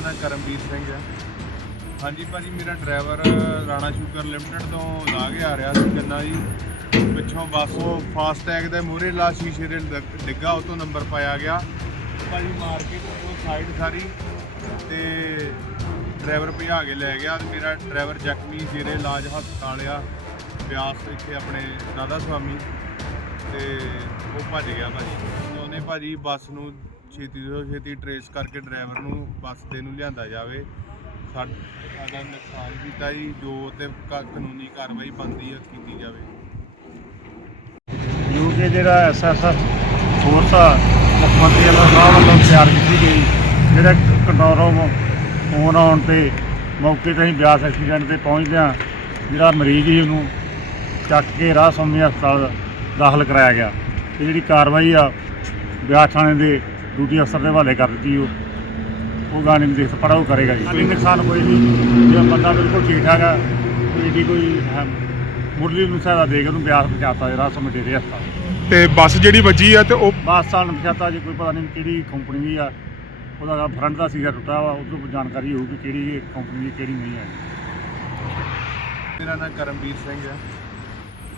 ਨਾਮ ਕਰਮਵੀਰ ਸਿੰਘ ਹੈ। ਹਾਂਜੀ ਭਾਜੀ, ਮੇਰਾ ਡਰਾਈਵਰ ਰਾਣਾ ਸ਼ੂਗਰ ਲਿਮਟਿਡ ਤੋਂ ਲਾ ਕੇ ਆ ਰਿਹਾ ਸੀ ਗੰਨਾ ਜੀ। ਪਿੱਛੋਂ ਬੱਸ ਉਹ ਫਾਸਟ ਟੈਗ ਦੇ ਮੂਹਰੇ ਲਾ ਸ਼ੀਸ਼ੇ ਦੇ ਡਿੱਗਾ ਉਹ ਤੋਂ ਨੰਬਰ ਪਾਇਆ ਗਿਆ। ਭਾਜੀ ਮਾਰ ਕੇ ਉਹ ਸਾਈਡ ਸਾਰੀ ਤੇ ਡਰਾਈਵਰ ਭਜਾ ਕੇ ਲੈ ਗਿਆ ਤੇ ਮੇਰਾ ਡਰਾਈਵਰ ਜ਼ਖਮੀ ਜੀਰੇ ਇਲਾਜ ਹਸਪਤਾਲ ਆ, ਬਿਆਸ ਇੱਥੇ ਆਪਣੇ ਦਾਦਾ ਸੁਆਮੀ ਤੇ ਉਹ ਭੱਜ ਗਿਆ ਭਾਜੀ। ਤੇ ਉਹਨੇ ਭਾਜੀ ਬੱਸ ਨੂੰ ਛੇਤੀ ਤੋਂ ਛੇਤੀ ਟਰੇਸ ਕਰਕੇ ਡਰਾਈਵਰ ਨੂੰ ਬੱਸ ਦੇ ਨੂੰ ਲਿਆਂਦਾ ਜਾਵੇ। ਸਾ- ਸਾਡਾ ਨੁਕਸਾਨ ਕੀਤਾ ਜੀ, ਜੋ ਤੇ ਕਾਨੂੰਨੀ ਕਾਰਵਾਈ ਬਣਦੀ ਕੀਤੀ ਜਾਵੇ। ਜੋ ਜਿਹੜਾ ਐਸਐਸਐਫ ਫੋਰਸ ਆ ਮੁੱਖ ਮੰਤਰੀ ਵੱਲੋਂ ਵੱਲੋਂ ਤਿਆਰ ਕੀਤੀ ਗਈ, ਜਿਹੜਾ ਕੰਟਰੋਲੋਂ ਫੋਨ ਆਉਣ ਤੇ ਮੌਕੇ ਤੇ ਹੀ ਬਿਆਸ ਐਕਸੀਡੈਂਟ ਤੇ ਪਹੁੰਚਦਿਆਂ ਜਿਹੜਾ ਮਰੀਜ਼ ਸੀ ਉਹਨੂੰ ਚੱਕ ਕੇ ਰਾਹ ਸੌਮੀ ਹਸਪਤਾਲ ਦਾਖਲ ਕਰਾਇਆ ਗਿਆ। ਤੇ ਜਿਹੜੀ ਕਾਰਵਾਈ ਆ, ਬਿਆਸ ਥਾਣੇ ਦੇ ਡਿਊਟੀ ਅਫਸਰ ਦੇ ਹਵਾਲੇ ਕਰ ਦਿੱਤੀ ਉਹ। ਉਹ ਗਾਣੇ ਨੂੰ ਦੇਖ ਪੜਾਉ ਕਰੇਗਾ ਜੀ। ਕੋਈ ਨੁਕਸਾਨ ਕੋਈ ਨਹੀਂ ਜੇ ਬੰਦਾ ਬਿਲਕੁਲ ਠੀਕ ਠਾਕ ਆ ਕੋਈ ਏਡੀ ਕੋਈ ਹੈ- ਮੁਰਲੀ ਨੂੰ ਸਹਾਇਤਾ ਦੇ ਕੇ ਉਹਨੂੰ ਬਿਆਸ ਪਹੁੰਚਾਤਾ ਜਿਹੜਾ ਸਮਝੇ ਦੇ ਹਸਪਤਾਲ ਤੇ। ਬੱਸ ਜਿਹੜੀ ਵੱਜੀ ਆ ਤੇ ਉਹ ਬੱਸ ਸਾਲ ਪਛਾਤਾ ਜੇ ਕੋਈ ਪਤਾ ਨਹੀਂ ਕਿਹੜੀ ਕੰਪਨੀ ਦੀ ਆ। ਉਹਦਾ ਫਰੰਟ ਦਾ ਸੀਗਾ ਟੁੱਟਾ ਵਾ ਉਹ ਤੋਂ ਜਾਣਕਾਰੀ ਹੋਊਗੀ ਕਿਹੜੀ ਕੰਪਨੀ ਦੀ ਕਿਹੜੀ ਨਹੀਂ ਹੈ ਮੇਰਾ ਨਾਮ ਕਰਮਵੀਰ ਸਿੰਘ ਹੈ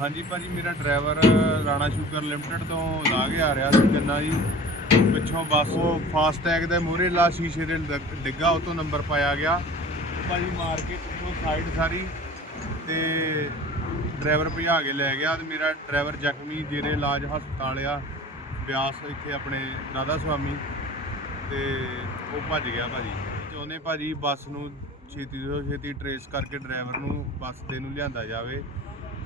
ਹਾਂਜੀ ਭਾਜੀ ਮੇਰਾ ਡਰਾਈਵਰ ਰਾਣਾ ਸ਼ੂਗਰ ਲਿਮਟਿਡ ਤੋਂ ਲਾ ਕੇ ਆ ਰਿਹਾ ਸੀ ਗੰਨਾ ਜੀ। ਪਿੱਛੋਂ ਬੱਸ। ਉਹ ਫਾਸਟ ਟੈਗ ਦੇ ਮੂਹਰੇ ਲਾ ਸ਼ੀਸ਼ੇ ਦੇ ਲੱਗ- ਡਿੱਗਾ ਉਹ ਤੋਂ ਨੰਬਰ ਪਾਇਆ ਗਿਆ। ਭਾਜੀ ਮਾਰ ਕੇ ਪਿੱਛੋਂ ਸਾਈਡ ਸਾਰੀ ਤੇ ਡਰਾਈਵਰ ਭਜਾ ਕੇ ਲੈ ਗਿਆ ਤੇ ਮੇਰਾ ਡਰਾਈਵਰ ਜ਼ਖਮੀ ਜੇਰੇ ਇਲਾਜ ਹਸਪਤਾਲ ਆ, ਬਿਆਸ ਇੱਥੇ ਆਪਣੇ ਰਾਧਾ ਸੁਆਮੀ ਤੇ ਉਹ ਭੱਜ ਗਿਆ ਭਾਜੀ। ਤੇ ਉਹਨੇ ਭਾਜੀ ਬੱਸ ਨੂੰ ਛੇਤੀ ਤੋਂ ਛੇਤੀ ਟਰੇਸ ਕਰਕੇ ਡਰਾਈਵਰ ਨੂੰ ਬੱਸ ਦੇ ਨੂੰ ਲਿਆਂਦਾ ਜਾਵੇ।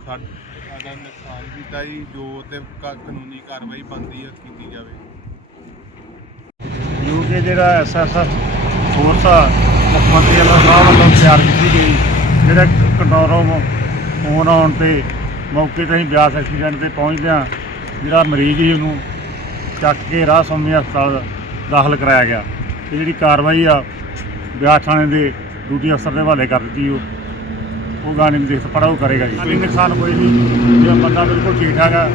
ਸਾਡਾ ਨੁਕਸਾਨ ਕੀਤਾ ਜੀ, ਜੋ ਤੇ ਕ- ਕਾਨੂੰਨੀ ਕਾਰਵਾਈ ਬਣਦੀ ਹੈ ਕੀਤੀ ਜਾਵੇ। ਕਿ ਜਿਹੜਾ ਐਸਐਸਐਫ ਫੋਰਸ ਆ ਮੁੱਖ ਮੰਤਰੀ ਵੱਲੋਂ ਸਾਹਿਬ ਵੱਲੋਂ ਤਿਆਰ ਕੀਤੀ ਗਈ, ਜਿਹੜਾ ਕੰਟਰੋਲ ਕੰਟਰੋਲੋਂ ਫੋਨ ਆਉਣ ਤੇ ਮੌਕੇ ਤੇ ਅਸੀਂ ਬਿਆਸ ਐਕਸੀਡੈਂਟ ਤੇ ਪਹੁੰਚਦਿਆਂ ਜਿਹੜਾ ਮਰੀਜ਼ ਸੀ ਉਹਨੂੰ ਚੱਕ ਕੇ ਰਾਹ ਸੌਮੀ ਹਸਪਤਾਲ ਦਾਖਲ ਕਰਾਇਆ ਗਿਆ। ਤੇ ਜਿਹੜੀ ਕਾਰਵਾਈ ਆ, ਬਿਆਸ ਥਾਣੇ ਦੇ ਡਿਊਟੀ ਅਫਸਰ ਦੇ ਹਵਾਲੇ ਕਰ ਦਿੱਤੀ ਉਹ। ਉਹ ਗਾਣੇ ਨੂੰ ਦੇਖ ਪੜਾਉ ਕਰੇਗਾ ਜੀ। ਕੋਈ ਨੁਕਸਾਨ ਕੋਈ ਨਹੀਂ। ਜੇ ਬੰਦਾ ਬਿਲਕੁਲ ਠੀਕ ਠਾਕ ਆ,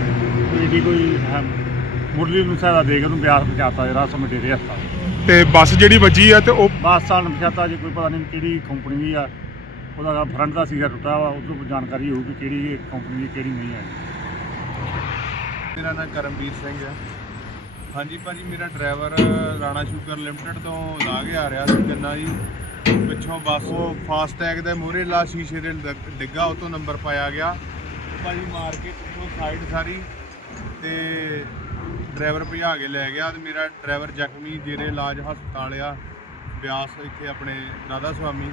ਕੋਈ ਕੋਈ ਮੁਰਲੀ ਨੂੰ ਸਹਾਇਤਾ ਦੇ ਕੇ ਉਹਨੂੰ ਬਿਆਸ ਪਹੁੰਚਾਤਾ ਜਿਹੜਾ ਸਮਝੇ ਦੇ ਹਸਪਤਾਲ। ਤੇ ਬੱਸ ਜਿਹੜੀ ਵੱਜੀ ਆ ਤੇ ਉਹ ਬੱਸ ਸਾਲ ਪਛਾਤਾ ਜੇ ਕੋਈ ਪਤਾ ਨਹੀਂ ਕਿਹੜੀ ਕੰਪਨੀ ਦੀ ਆ ਉਹਦਾ ਫਰੰਟ ਦਾ ਸੀਗਾ ਟੁੱਟਾ ਵਾ ਉਹ ਤੋਂ ਜਾਣਕਾਰੀ ਹੋਊਗੀ ਕਿਹੜੀ ਕੰਪਨੀ ਦੀ ਕਿਹੜੀ ਨਹੀਂ ਹੈ ਮੇਰਾ ਨਾਮ ਕਰਮਵੀਰ ਸਿੰਘ ਹੈ ਹਾਂਜੀ ਭਾਜੀ ਮੇਰਾ ਡਰਾਈਵਰ ਰਾਣਾ ਸ਼ੂਗਰ ਲਿਮਟਿਡ ਤੋਂ ਲਾ ਕੇ ਆ ਰਿਹਾ ਸੀ ਗੰਨਾ ਜੀ। ਪਿੱਛੋਂ ਬੱਸ ਉਹ ਫਾਸਟ ਟੈਗ ਦੇ ਮੂਹਰੇ ਲਾ ਸ਼ੀਸ਼ੇ ਦੇ ਡਿੱਗਾ ਉਹ ਤੋਂ ਨੰਬਰ ਪਾਇਆ ਗਿਆ। ਭਾਜੀ ਮਾਰ ਕੇ ਪਿੱਛੋਂ ਸਾਈਡ ਸਾਰੀ ਤੇ ਡਰਾਈਵਰ ਭਜਾ ਕੇ ਲੈ ਗਿਆ ਤੇ ਮੇਰਾ ਡਰਾਈਵਰ ਜ਼ਖਮੀ ਜੀਰੇ ਇਲਾਜ ਹਸਪਤਾਲ ਆ, ਬਿਆਸ ਇੱਥੇ ਆਪਣੇ ਰਾਧਾ ਸੁਆਮੀ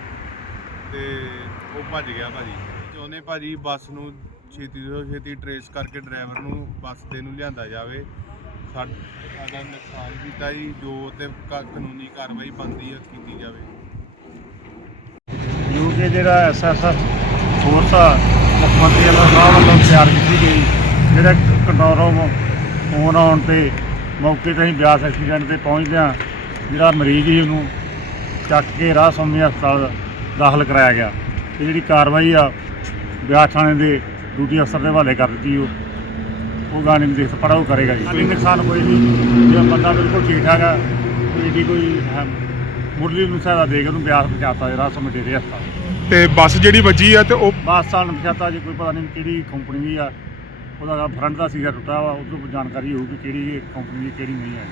ਤੇ ਉਹ ਭੱਜ ਗਿਆ ਭਾਜੀ। ਤੇ ਉਹਨੇ ਭਾਜੀ ਬੱਸ ਨੂੰ ਛੇਤੀ ਤੋਂ ਛੇਤੀ ਟਰੇਸ ਕਰਕੇ ਡਰਾਈਵਰ ਨੂੰ ਬੱਸ ਦੇ ਨੂੰ ਲਿਆਂਦਾ ਜਾਵੇ। ਸਾ- ਸਾਡਾ ਨੁਕਸਾਨ ਕੀਤਾ ਜੀ, ਜੋ ਤੇ ਕਾਨੂੰਨੀ ਕਾਰਵਾਈ ਬਣਦੀ ਹੈ ਕੀਤੀ ਜਾਵੇ। ਜੋ ਕਿ ਜਿਹੜਾ ਐਸਐਸਐਫ ਫੋਰਸ ਆ ਮੁੱਖ ਮੰਤਰੀ ਵੱਲੋਂ ਤਿਆਰ ਕੀਤੀ ਗਈ, ਜਿਹੜਾ ਕੰਟਰੋਲੋਂ ਫੋਨ ਆਉਣ ਤੇ ਮੌਕੇ ਤੇ ਅਸੀਂ ਬਿਆਸ ਐਕਸੀਡੈਂਟ ਤੇ ਪਹੁੰਚਦਿਆਂ ਜਿਹੜਾ ਮਰੀਜ਼ ਸੀ ਉਹਨੂੰ ਚੱਕ ਕੇ ਰਾਹ ਸੌਮੀ ਹਸਪਤਾਲ ਦਾਖਲ ਕਰਾਇਆ ਗਿਆ। ਤੇ ਜਿਹੜੀ ਕਾਰਵਾਈ ਆ ਬਿਆਸ ਥਾਣੇ ਦੇ ਡਿਊਟੀ ਅਫਸਰ ਦੇ ਹਵਾਲੇ ਕਰ ਦਿੱਤੀ ਉਹ। ਉਹ ਗਾਣੇ ਨੂੰ ਦੇਖ ਪੜਾਉ ਕਰੇਗਾ ਜੀ। ਕੋਈ ਨੁਕਸਾਨ ਕੋਈ ਨਹੀਂ। ਜੇ ਬੰਦਾ ਬਿਲਕੁਲ ਠੀਕ ਠਾਕ ਆ ਕੋਈ ਏਡੀ ਕੋਈ ਹੈ- ਮੁਰਲੀ ਨੂੰ ਸਹਾਇਤਾ ਦੇ ਕੇ ਉਹਨੂੰ ਬਿਆਸ ਪਹੁੰਚਾਤਾ ਜਿਹੜਾ ਸਮਝੇ ਦੇ ਹਸਪਤਾਲ। ਤੇ ਬੱਸ ਜਿਹੜੀ ਵੱਜੀ ਆ ਤੇ ਉਹ ਬੱਸ ਸਾਲ ਪਛਾਤਾ ਜੇ ਕੋਈ ਪਤਾ ਨਹੀਂ ਕਿਹੜੀ ਕੰਪਨੀ ਦੀ ਆ। ਉਹਦਾ ਫਰੰਟ ਦਾ ਸੀਗਾ ਟੁੱਟਾ ਵਾ ਉਹ ਤੋਂ ਜਾਣਕਾਰੀ ਹੋਊਗੀ ਕਿਹੜੀ ਕੰਪਨੀ ਦੀ, ਕਿਹੜੀ ਨਹੀਂ ਹੈ